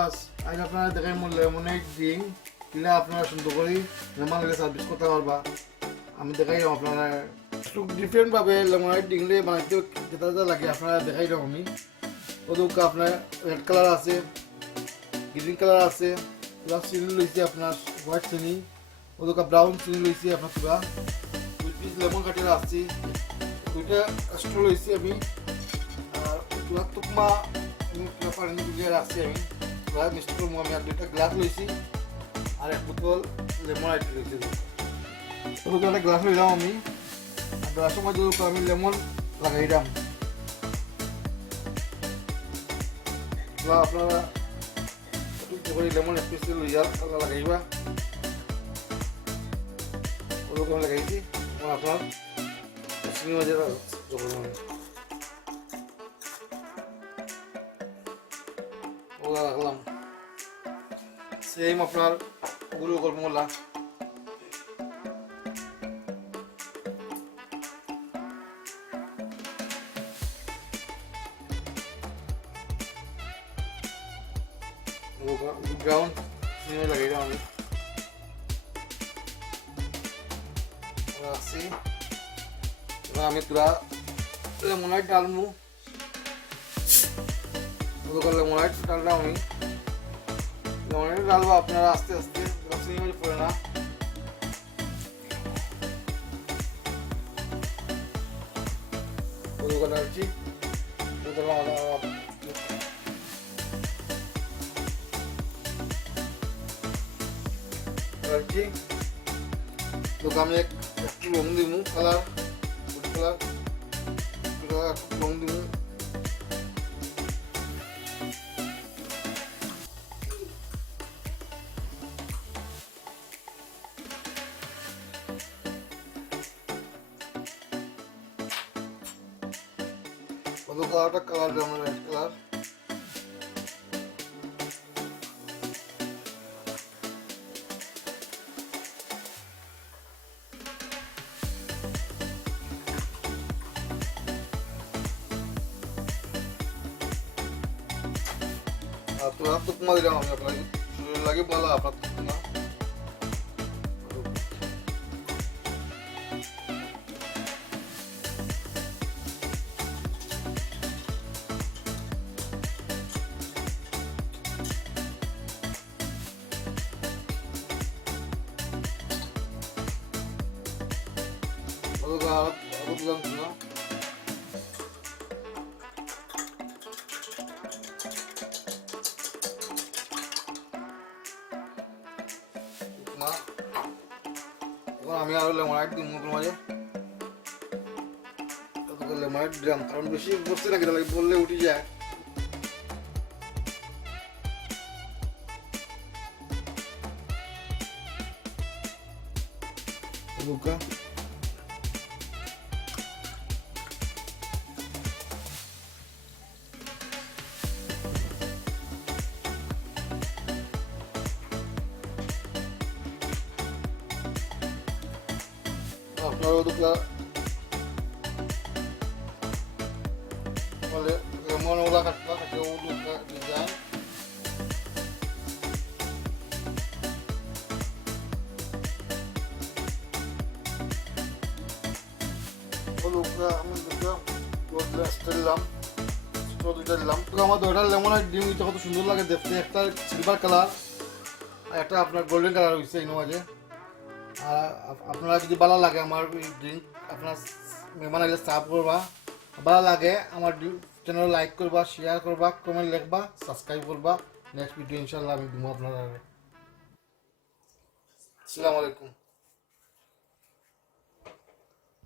ভিউয়ার্স আজ আপনারা দেখেন মোর লেমনেড ড্রিঙ্ক কিলা আপনারা সুন্দর করে মেহমান লাগে সার্ভিস করতে পারবা আমি দেখাই আপনারা একটু ডিফারেন্ট ভাবে লেমনেড ড্রিঙ্ক বানাইতে যেটা যেটা লাগে আপনারা দেখাই দাও আমি ওদুক আপনার রেড কালার আছে গ্রিন কালার আছে প্লাস চিনি লইছে আপনার হোয়াইট চিনি ওদুক ব্রাউন চিনি লইছে আপনার পুরা 2 পিস লেমন কাটিয়ে আসছি 2টা স্ট্র লইছি আমি আর পুরা টুকমা পানি দিয়ে রাখছি আমি প্রায় মিষ্টি করবো আমি আর 2টা গ্লাস লইছি আর 1 বোতল লেমন আইট লইছি ওদুক একটা গ্লাস লইলাম আমি আর গ্লাসের মধ্যে আমি লেমন লাগাইলাম আপনারা লেমন স্পেশাল লইয়া লাগাইবা ওরকম লাগাইছি আপনার চিনি মাঝে ওগুলা রাখলাম সেম আপনার গুঁড়ো গরমলা ग्राउंड चिनी लगे আমি রাখছি এবার আমি পুরা লেমনাইট ডালমু ওগুলো লেমনাইট ডাললাম আমি লেমনাইট ডালবো আপনারা আস্তে আস্তে চিনি মাঝে পড়ে না ওগুলো রাখছি রাখছি তো আমি একটু রং দিব কালার ফুড কালার রং দিব কত কালারটা কালার দেবো রেড কালার আপনারা টুকমা দিলাম আমি আপনাকে লাগে বলা আপনার টুকমা না আমি আরো লেমনাইট দিই মুখের মাঝে লেমনাইট দিলাম কারণ বেশি বসতে নাকি তাহলে বললে উঠে যায় লুকা আপনারা ওগুলা বলে লেমন ওগুলা কাটবা কাটে ওগুলা ডিজাইন ওগুলা আমি দুটো ওগুলা স্টেলাম দুইটা দিলাম তো আমার দুইটা লেমন আর ডিম কত সুন্দর লাগে দেখতে একটা সিলভার কালার আর একটা আপনার গোল্ডেন কালার হয়েছে এই মাঝে আর আপনারা যদি ভালো লাগে আমার ড্রিঙ্ক আপনার মেহমান আইলে সার্ভ করবা ভালো লাগে আমার চ্যানেল লাইক করবা শেয়ার করবা কমেন্ট লিখবা সাবস্ক্রাইব করবা নেক্সট ভিডিও ইনশাআল্লাহ আমি দিব আপনারা আসসালামু আলাইকুম।